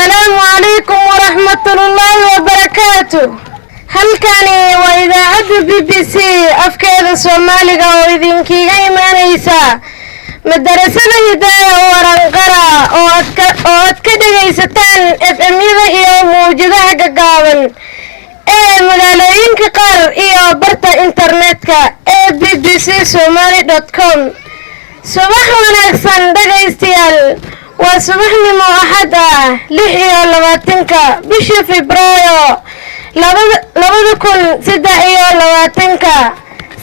السلام عليكم ورحمة الله وبركاته. هل كان وإذا عد BBC أفكار الصومالية وإذن كي إيمانيسا مدرسة هداية ورنقرة وأتكد جيستان FM-يدا إيو موجودة قاقاون مغالوين كقار إيو برتا إنترنتكا bbcsomali.com. صباح ونكسان دقايستيال وصباحنimo أحد 26 بشي فبرايو 2023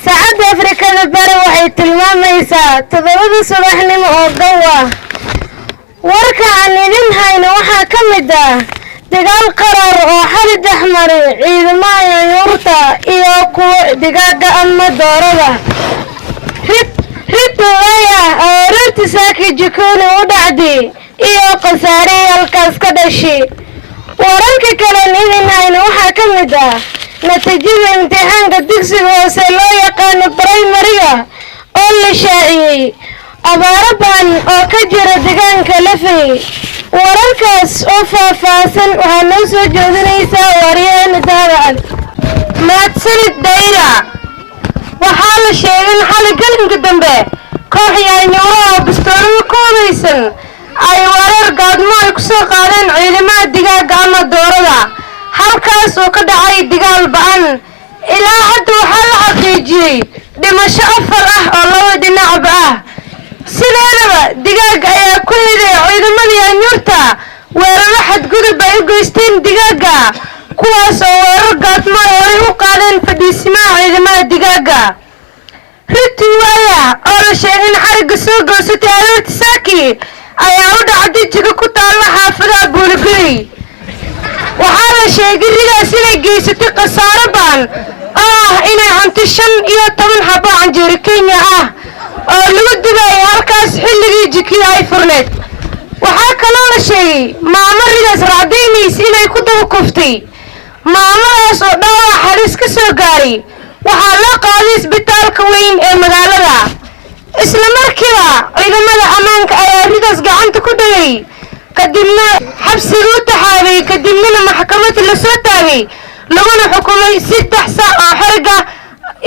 saacadda Afrikada Bari waxay tilmaamaysaa 7 subaxnimo oo gawa. warka aan idin hayno waxaa ka mid ah dagaal qarar oo xali dhexmaray ciidamada yurta iyo kuwa digaaga ama doorada. ritwaya oo saaki jikooni u dhacday iyo qasaare halkaas ka dhashay. wararka kale idin hayno waxaa ka mid ah natiijada imtixaanka dugsiga hoose loo yaqaan primary-ga oo la shaaciyay abaaro baan oo ka jira deegaanka Lafey. wararkaas oo faahfaahsan waxaa noo soo jeedinaysaa wariyaheenna Daawad Mahadsanid Dayra. waxaa la sheegay xalay galinka dambe koox yaanyuuro oo bistoolada ku wadaysan ay warar gaadmo ay ku soo qaadeen ciidamada digaaga ama doorada. halkaas oo ka dhacay dagaal ba'an. ilaa hadda waxaa la xaqiijiyay dhimasho 4 ah oo laba dhinacba ah. sideedaba digaaga ayaa ku yidhi ciidamada yaanyuurta weeraro xadgudub ay u geysteen digaaga kuwaas oo weerar gaadmo ay u qaadeen fadhiisimaha ciidamada digaaga. ritwaya oo la sheegay in xariga soo goosatay aroortii saaki ayaa u dhacday jiga ku taalla xaafadaha Buulguri. waxaa la sheegay ridaas inay geysatay khasaare baan oo inay hanti 15 xabo canjeero Kenya ah oo lagu dubay halkaas xilligii jikada ay furneed. waxaa kaloo la sheegay maamo ridaas raacdaynaysa inay ku daba kuftay. maamadaas oo dhaawac halis ka soo gaaray waxaa loo qaaday isbitaalka weyn ee magaalada. isla markiiba ciidamada ammaanka ayaa ridaas gacanta ku dhigay kadibna xabsiga u taxaabay kadibna maxkamadda la soo taagay laguna xukumay 3 saac oo xariga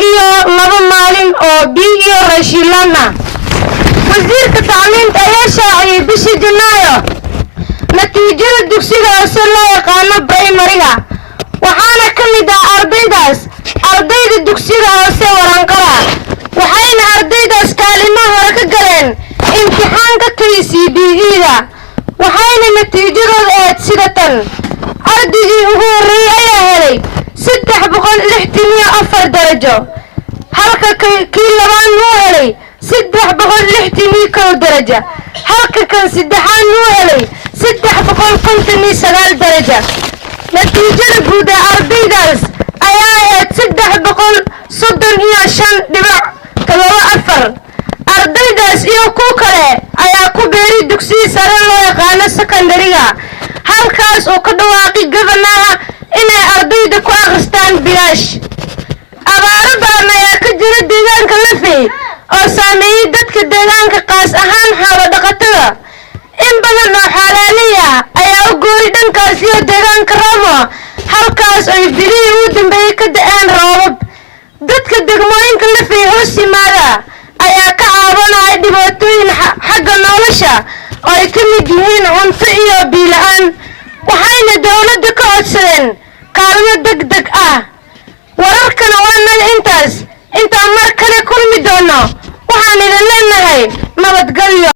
iyo 2 maalin oo biyo iyo raashin ah. wasiirka tacliinta ayaa shaaciyay bishii Janaayo natiijada dugsiga hoose loo yaqaan primary-ga waxaana ka mid ah ardayda dugsiga hoose Waranqara waxayna ardaydaas kaalimo hore ka galeen imtixaanka KCPE-da waxayna natiijadooda ahayd sida tan. ardaygii ugu horreeyay ayaa helay 364 darajo halka kii labaad uu helay 361 darajo halka kan saddexaad uu helay 359 darajo. natiijada guud ee ardaydaas ayaa ahayd 335.74. ardaydaas iyo kuwa kale ayaa ku beeray dugsiga sare loo yaqaan secondary-ga halkaas oo ka dhawaaqay gabanaha inay ardayda ku akhristaan bilaash. abaaro baan ayaa ka jira deegaanka Lafey oo saameeyay dadka deegaanka qaas ahaan xoolo dhaqatada. in badan oo xalaaliya ayaa u gooray dhankaas iyo deegaanka Ramo halkaas ay bilihii ugu dambeeyay ka da'een roobab. dadka degmooyinka Lafey hoos yimaada ayaa ka caabanaya dhibaatooyin xagga nolosha oo ay ka mid yihiin cunto iyo biyo la'aan. waxayna dawladda ka codsadeen kaalmo degdeg ah. wararkana waa naga intaan mar kale kulmi doono waxaan idin leenahay nabadgelyo.